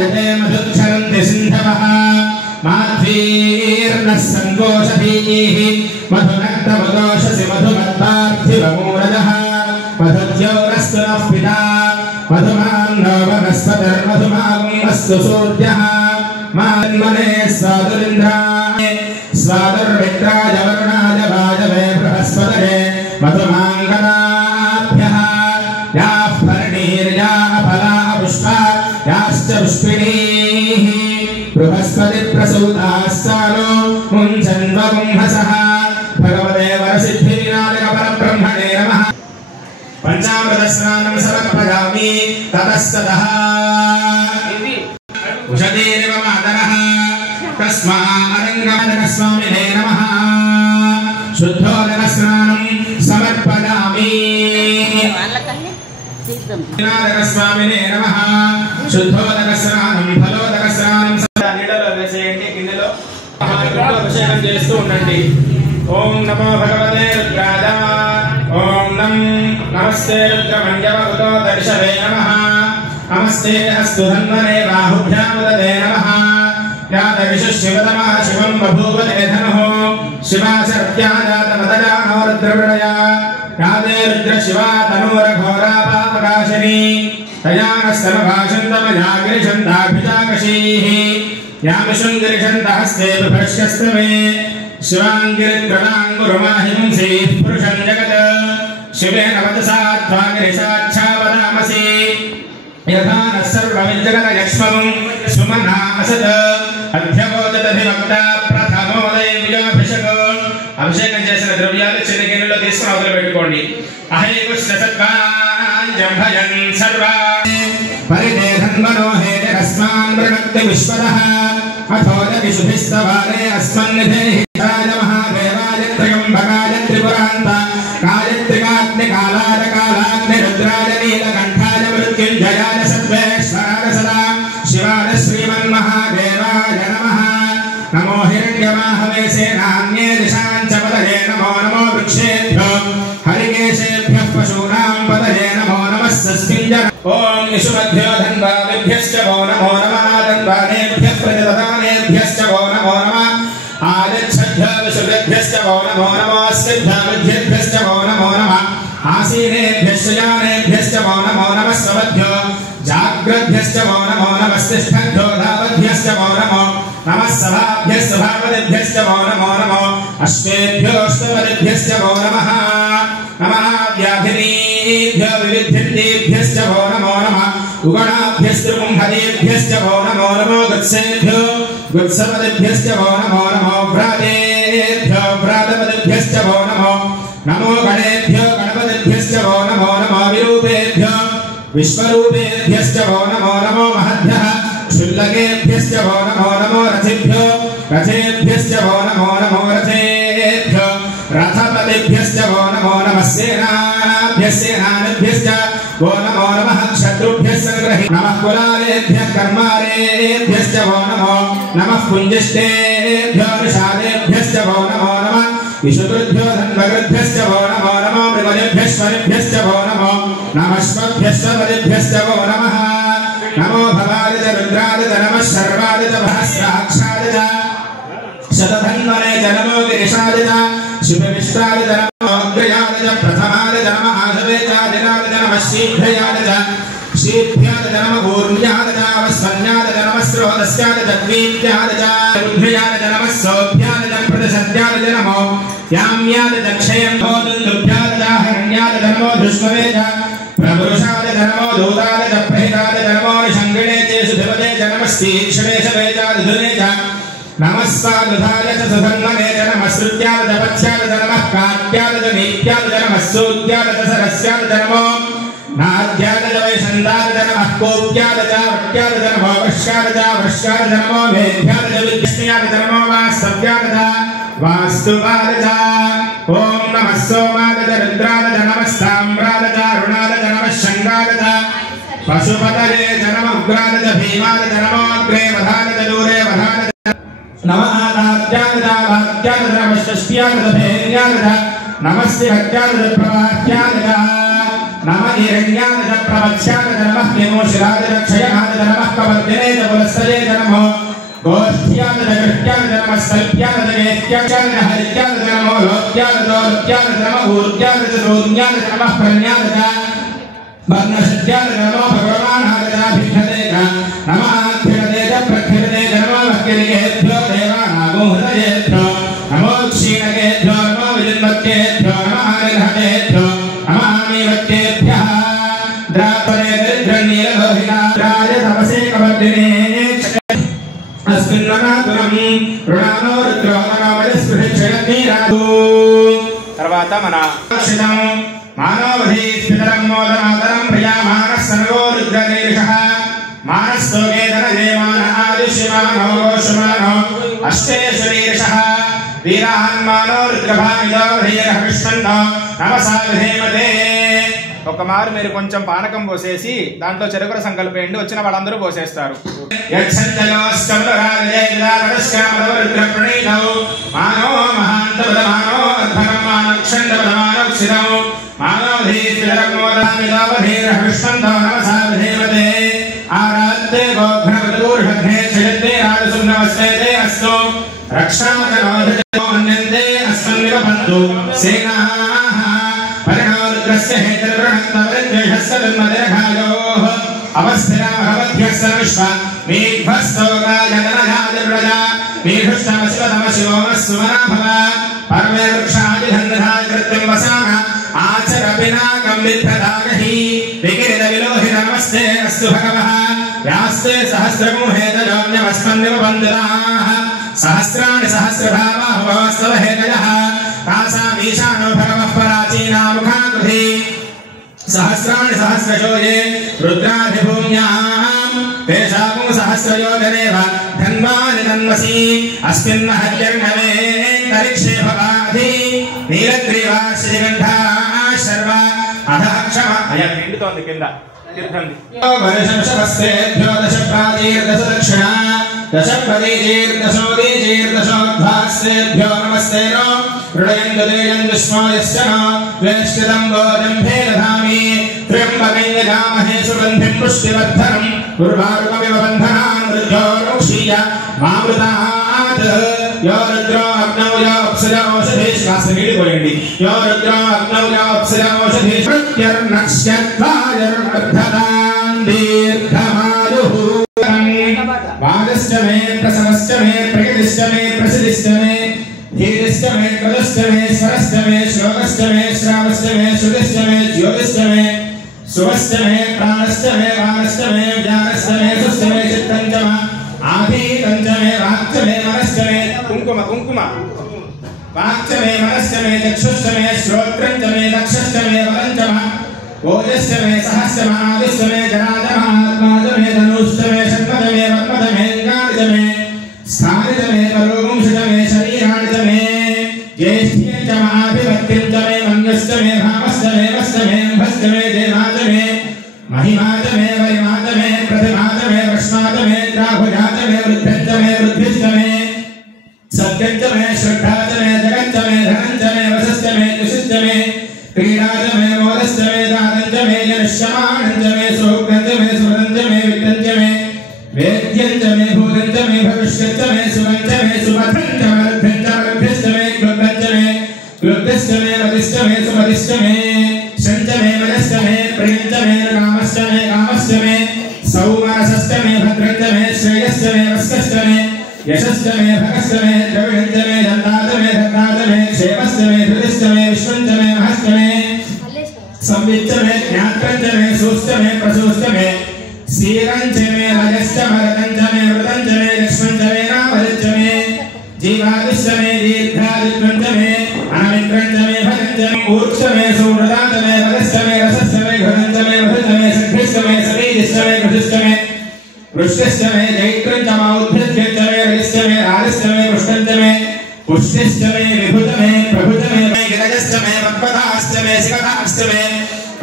यते मधुक्षरन्ति सिन्धवः माध्वीर्नः सङ्कोषधीः मधुनक्तमदोषसि मधुमत्पार्थिवमूरजः मधुद्यौरस्तु नः पिता मधुमान्नो वनस्पतिर्मधुमागुमस्तु सूर्यः मान्मने स्वादुरिन्द्राय स्वादुर्वित्राय वरुणाय वाजवे बृहस्पतये मधुमाङ्गलाभ्यः याः फर्णीर्याः फलाः पुष्पा याश्च पुष्पिणीः बृहस्पतिप्रसूताः सानो मुञ्चन्वगुंहसः भगवते वरसिद्धिविनायकपरब्रह्मणे नमः पञ्चामृतस्नानं समर्पयामि ततस्ततः उषतीरिव मातरः तस्मादरङ्गमदकस्वामिने नमः शुद्धोदकस्नानं समर्पयामि नादकस्वामिने नमः शुद्धोदकस्नानं फलोदकस्नानं నీడలో వేసేయండి గిన్నెలో అభిషేకం చేస్తూ ఉండండి ఓం నమో భగవతే రుద్రాయ ఓం నమస్తే రుద్రమణ్యవతో దర్శవే నమః నమస్తే అస్తు ధన్వనే బాహుభ్యాముదతే నమః యాదవిషు శివతమా శివం బభూవతే ధనుః శివాశర్త్యాజాతమదజానో రుద్రప్రణయ యాదే రుద్ర శివా తనూరఘోరా పాపకాశిని तयानस्तमभाषन्तमजागिरिषन्ताभिजाकशीः यामिषुङ्गिरिषन्तहस्ते बिभर्ष्यस्तमे शिवाङ्गिरिक्रणाङ्गुरुमाहिंसीः पुरुषं जगत् शिवेन वचसा त्वागिरिशाच्छावदामसि यथा नः सर्वमिज्जगतयक्ष्मं सुमनामसत् अध्यवोचदधिवक्ता प्रथमो दैव्याभिषेको అభిషేకం చేసిన ద్రవ్యాలు చిన్న గిన్నెలో తీసుకుని అవతల పెట్టుకోండి అహైకుష్ఠసద్వాంజంభయన్ సర్వాన్ పరిదేహన్మనోహే జగస్మాన్ వృణక్తి విశ్వదః అథోజ విశుభిస్తవారే అస్మన్నిధేహి మహాదేవాయ త్రయంబకాయ త్రిపురాంత గాయత్రికాగ్నికాలాయ కాలాగ్ని రుద్రాయ నీలకంఠాయ మృత్యుంజయాయ సర్వేశ్వరాయ సదా శివాయ శ్రీమన్మహాదేవాయ నమః नमो हिरण्यवाहवे सेनान्ये दिशाञ्च पतये नमो नमो वृक्षेभ्यो हरिकेशेभ्यः पशूनां पतये नमो नमः सस्मिञ्जन ॐ निशुमध्यो धन्वादिभ्यश्च वो नमो नमः धन्वानेभ्यः प्रतिददानेभ्यश्च वो नमो नमः आदिच्छद्भ्यो विशुभ्यश्च वो नमो नमः सिद्धाविद्येभ्यश्च वो नमो नमः आसीनेभ्यः शयानेभ्यश्च वो नमो नमः स्वभ्यो जाग्रद्भ्यश्च वो नमो नमः तिष्ठद्भ्यो धावद्भ्यश्च वो नमो नमः सभाभ्यश्च भावदेभ्यश्च वो नमो नमः अश्वेभ्योऽष्टपदेभ्यश्च वो नमः नमः व्याधिनीभ्यो विविध्यन्तेभ्यश्च वो नमो नमः उगणाभ्यस्त्रिपुंहदेभ्यश्च वो नमो नमो गत्सेभ्यो गुत्सपदेभ्यश्च वो नमो नमो व्रातेभ्यो व्रातपदेभ्यश्च वो नमो नमो गणेभ्यो गणपतिभ्यश्च वो नमो नमो विरूपेभ्यो विश्वरूपेभ्यश्च वो नमो नमो महद्भ्यः शुल्लकेभ्यश्च वो नमो नमो रथेभ्यो रथेभ्यश्च वो नमो नमो रथेभ्यो रथपतिभ्यश्च वो नमो नमः सेनाभ्यश्च वो नमो नमः शत्रुभ्यः संग्रहे नमः कुलालेभ्यः कर्मारेभ्यश्च वो नमो नमः पुञ्जिष्टेभ्यो निषादेभ्यश्च वो नमो नमः विशुद्धभ्यो धन्वकृभ्यश्च वो नमो नमो मृगलेभ्यश्च वो नमो नमस्वभ्यश्च वो नमः नमो भवाय च रुद्राय च नमः शर्वाय च सहस्राक्षाय च शतधन्वने च नमो गिरिशाय च शुभविष्टाय च नमो अग्रयाय च प्रथमाय च नमः आशवे च दिनाय च नमः शीघ्रयाय च शीघ्रयाय च नमः ऊर्म्याय च वस्वन्याय च नमः स्रोतस्याय च द्वीप्याय च रुद्रयाय च नमः सौभ्याय च प्रदशद्याय च नमो याम्याय च क्षयं भोदुभ्याय च हरण्याय च नमो दुष्मवे च प्रपुरुषाय च नमो दूताय च प्रेताय च नमो निषङ्गिणे च सुधिपते च नमस्तीक्ष्णे च वेदाधुने च नमः स्वादुधाय च सुधन्वने च नमः श्रुत्याय च पथ्याय च नमः काट्याय च नीत्याय च नमः सूत्याय च सरस्याय च नमो नाद्याय च वैशन्दाय च नमः कोप्याय च वट्याय च नमो वश्याय च नमो मेध्याय च विद्युष्ण्याय च नमो वास्तव्याय च वास्तुवाय च ॐ नमः सोमाय च रुद्राय च नमः साम्राय च अरुणाय च नमः शङ्गाय च पशुपतये च नमः उग्राय च भीमाय च नमो अग्रे वधाय च दूरे वधाय च नमः आदात्याय च वात्याय च नमः षष्ट्याय च भेर्याय च नमस्य हत्याय च प्रवाह्याय च नम हिरण्याय च प्रवक्ष्याय च नमः केमोशिराय च क्षयनाय च नमः कवर्तिने च पुलस्तये च नमो गोष्ठ्याय च कृत्याय च नमः सल्प्याय च गेत्याय च हरित्याय च नमो लोक्याय च लोक्याय च नमः ऊर्ध्याय च शून्याय च नमः प्रण्याय च वर्णशक्त्याय च नमो भगवानाय च भिक्षते च नमः आख्यते च प्रख्यते च नमो भक्तिरेभ्यो देवानागो हृदयेभ्यो नमो क्षीणकेभ्यो नमो विजन्मत्केभ्यो नमः आनिर्हतेभ्यो नमः आनिवत्तेभ्यः द्रापरे दरिद्रनीललोहिताय तपसे कवर्तिने अस्मिन्ननातुरं ऋणानो रुद्रोदनमजस्पृक्षयन्नीरादु తర్వాత మన శితం మానవధి స్థితరం మోదనాదరం ప్రియామానః సర్వో రుద్రదేశః మానస్తోకేతన దేవాన ఆదిశిమానో గోషమానో అష్టేశ్వరీశః వీరాన్మానో రుద్రభామిదో హృయః విష్ణంతో నమసా విధేమతే ఒక మారు మీరు కొంచెం పానకం పోసేసి దాంట్లో చెరుకుర సంకల్పేయండి వచ్చిన వాళ్ళందరూ పోసేస్తారు सहस्राणि सहस्रभावास्तव हेतयः तासामीशानो भगवः पराचीना मुखाकृति सहस्राणि सहस्रशो ये रुद्राधिभूम्यां तेषां सहस्रयोजनेव धन्वानि तन्वसि अस्मिन् हर्यर्णवे तरिक्षे भवाधि नीलग्रीवा श्रीगन्धा शर्व अधः क्षमा अयं निंडुतोंदि किंद तीर्थंदि वर्षंशवस्तेभ्यो दश प्राचीर्दश दक्षिणा दश प्रदीचीर्दशोदीचीर्दशोद्भास्तेभ्यो नमस्ते नो हृदयन्तु देयन्तु स्मो यश्च नो वेष्टितं गोजम्भे दधामि त्र्यम्बकं यजामहे सुगन्धिं पुष्टिवर्धनम् उर्वारुकमिव बन्धनान् मृत्योर्मुक्षीय मामृतात् यो रुद्रो अग्नौ यो अप्सरा ओषधीश्वासनीडिपोयिण्डि यो रुद्रो अग्नौ यो अप्सरा ओषधीश् प्रत्यर्नक्ष्यत्वायर्वर्धतान् दीर्घमायुः वाजश्च मे प्रसवश्च मे प्रकृतिश्च मे प्रसिद्धिश्च मे धीरश्च मे क्रतुश्च मे स्वरश्च मे श्लोकश्च मे श्रावश्च मे श्रुतिश्च मे ज्योतिश्च मे सुवश्च मे प्राणश्च मे वानश्च मे ज्ञानश्च मे सुश्च मे चित्तं च आधीतं च मे वाक्च मे मनश्च मे कुङ्कुम वाक्च मे मनश्च मे चक्षुश्च मे श्रोत्रं च मे दक्षश्च मे बलं च ओजश्च मे सहश्च मे आदिश्च मे जराज आत्मा च मे धनुश्च मे षण्मद मे पद्मद मे अङ्गानि च मे स्थानि च मे परोगुंश च मे शरीराणि च मे ज्येष्ठ्यं च महाभिभक्तिं च मे मङ्गश्च मे भावश्च मे वश्च मे अम्भश्च मे देवा च मे महिमा च मे वरिमा च मे प्रतिमा च मे वृष्णा च मे द्राभुजा च मे वृद्धं च मे वृद्धिश्च मे सत्यं च मे श्रद्धा च मे जगच्च मे धनं च मे वशश्च मे तुषश्च मे क्रीडा च मे मोदश्च मे दानं च मे जनश्यमानं च मे सुग्नं च मे सुवृतं च मे वित्तं च मे वेद्यं च मे भूतं च मे भविष्यं च मे सुवं च मे सुमथं च मे लब्धं च लब्धश्च मे क्लुब्धं च मे क्लुब्धश्च मे मतिश्च मे सुमतिश्च मे शं च मे मनश्च मे प्रियं च मे कामश्च मे सौमनसश्च मे भद्रं च मे श्रेयश्च मे वस्कश्च मे यशश्च मे भगश्च मे द्रविणं च मे दन्ता च मे धत्ता च मे क्षेमश्च मे धृतिश्च मे विश्वं च मे महश्च मे संविच्च मे ज्ञात्रं च मे सूश्च मे प्रसूश्च मे सीरं च मे रजश्च भरतं च मे वृतं च मे लक्ष्मं च मे नामश्च मे जीवादिश्च मे दीर्घादित्वं च मे अनमित्रं च मे भजं च मे ऊर्ध्व मे सुमृता च मे रजश्च मे रसश्च मे घृतं च मे मधुश्च मे सख्यश्च मे सतीश्च मे घृतश्च मे वृष्टिश्च मे जैत्रं च मौद्भिद्यं च मे रजश्च मे राजश्च मे पुष्टं च मे पुष्टिश्च मे विभुत मे प्रभुत मे गिरजश्च मे पद्मधाश्च मे शिखराश्च मे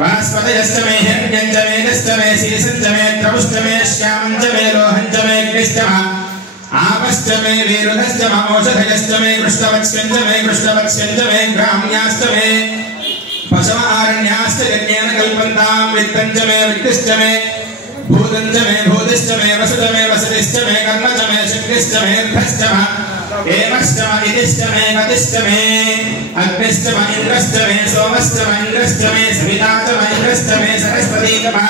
वनस्पतयश्च मे हिरण्यं च मे नश्च मे शीर्षं च मे त्रमुश्च मे श्यामं च मे लोहं च मे अग्निश्च आपश्च मे वीरुधश्च औषधयश्च मे कृष्णवत्स्यं च मे ग्राम्याश्च मे पशव आरण्याश्च यज्ञेन कल्पन्त वित्तं च मे वित्तिश्च मे भूतं च मे भूतिश्च मे वसुत मे वसतिश्च मे कर्म च मे शक्तिश्च मे अर्थश्च मे एवश्च मे इतिश्च मे गतिश्च मे अग्निश्च मे इन्द्रश्च मे सोमश्च मे इन्द्रश्च मे सविता च मे इन्द्रश्च मे सरस्वती च मे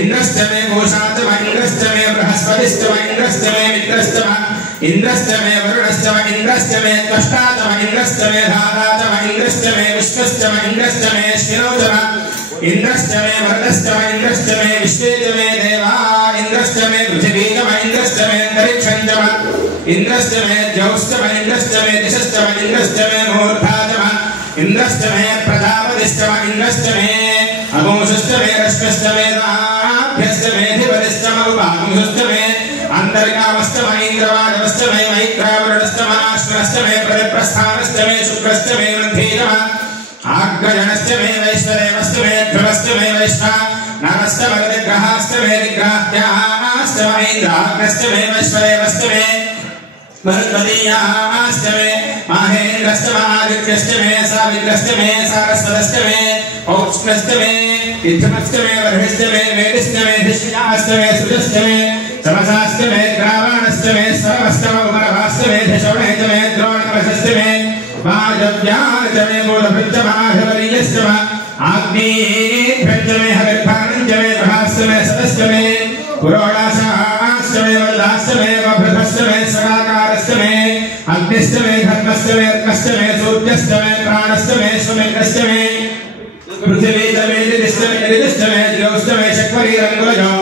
इन्द्रश्च मे घोषा च मे इन्द्रश्च मे बृहस्पतिश्च मे इन्द्रश्च मे मित्रश्च मे इन्द्रश्च मे वरुणश्च मे इन्द्रश्च मे त्वष्टा च मे इन्द्रश्च मे धाता च मे इन्द्रश्च मे विश्वश्च मे इन्द्रश्च मे शिरो च मे इन्द्रश्च मे वरदश्च मे इन्द्रश्च मे विश्वे च मे देवा इन्द्रश्च मे पृथिवी च मे इन्द्रश्च मे अन्तरिक्षं च मे इन्द्रश्च मे द्यौश्च मे इन्द्रश्च मे दिशश्च मे इन्द्रश्च मे मूर्धा च मे इन्द्रश्च मे प्रजापतिश्च मे इन्द्रश्च मे अमोषश्च मे रश्मिश्च मे दाभ्यश्च मे धिपतिश्च मे उपामुषश्च मे अन्तर्गामश्च मे इन्द्रवादवश्च मे मैत्रावरुणश्च मे अश्विनश्च मे प्रतिप्रस्थानश्च मे शुक्रश्च मे वृद्धि च मे आग्रजनश्च मे वैश्वदेवश्च मे ध्रुवश्च मे वैश्वानरश्च मे ग्रहाश्च मे निग्रहाश्च मे इन्द्राग्रश्च मे वैश्वदेवश्च मे मरुत्वदीयाश्च मे माहेन्द्रश्च मे आदित्यश्च मे सावित्रश्च मे सारस्वतश्च मे औष्णश्च मे इद्धमश्च मे वर्हिश्च मे वेदिश्च मे धिष्याश्च मे सुजश्च मे समसाश्च मे ग्रावाणश्च मे सर्वश्च मे उपरभाश्च मे धिषवणश्च मे द्रोणकवशश्च मे वाजव्याश्च मे मूलभृश्च माघवरीयश्च मे आग्नेयभ्यश्च मे हविर्भाणश्च मे प्रभाश्च मे सदश्च मे पुरोडाशाश्च मे वल्लाश्च मे वभृतश्च मे सदाकारश्च मे अग्निश्च मे धर्मश्च मे अर्कश्च मे सूर्यश्च मे प्राणश्च मे स्वमेकश्च मे पृथिवी च मे दिश्च मे दिश्च मे द्यौश्च मे शक्वरीरङ्गुलजो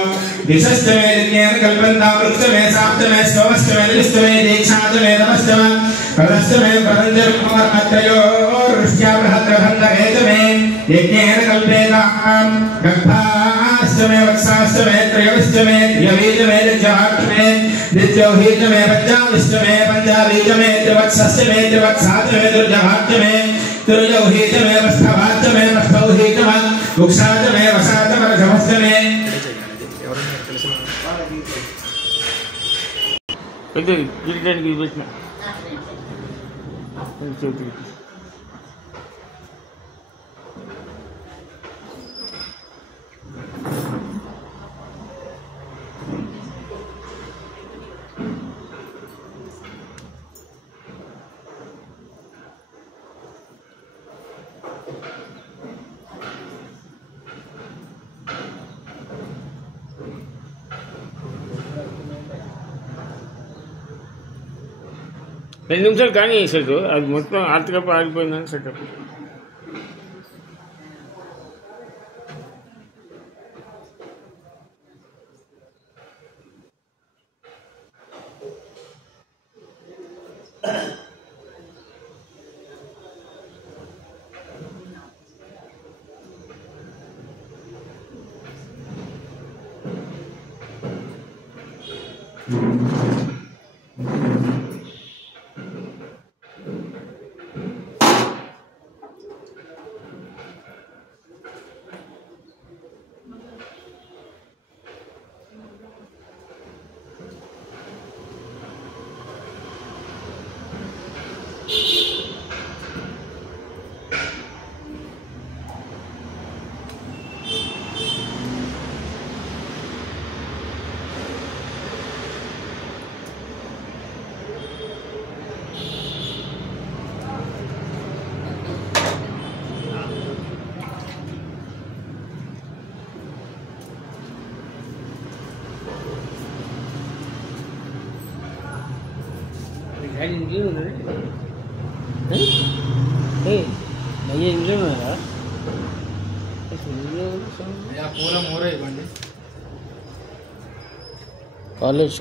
दिशश्च मे दिज्ञेन कल्पन्तामृश्च मे साप्त मे स्तवश्च मे दिश्च मे दीक्षाश्च मे तपश्च मे प्रदश्च मे प्रदञ्जर्मर्मत्रयोर्ष्या बृहद्रभन्दरे च मे यज्ञेन कल्पेताम् गर्भाश्च मे वत्साश्च मे त्रयोश्च मे त्रयवी च मे दिज्यवाट् मे दिज्यौही च मे पञ्चाविश्च मे पञ्चावी च मे त्रिवत्सश्च मे त्रिवत्सा च मे दुर्जभाट् मे तुर्यौही च मे वष्ठभाट् मे वष्ठौही च मे वुक्षा च मे वसा च मे रजभश्च मे इधर गिरगिट की बीच में రెండు నిమిషాలు కానీ వేసాడు అది మొత్తం ఆర్తికప్పు ఆగిపోయిందని సెటప్ ఇంట్లో ఉన్నారా పూల మూర ఇవ్వండి కాలేజ్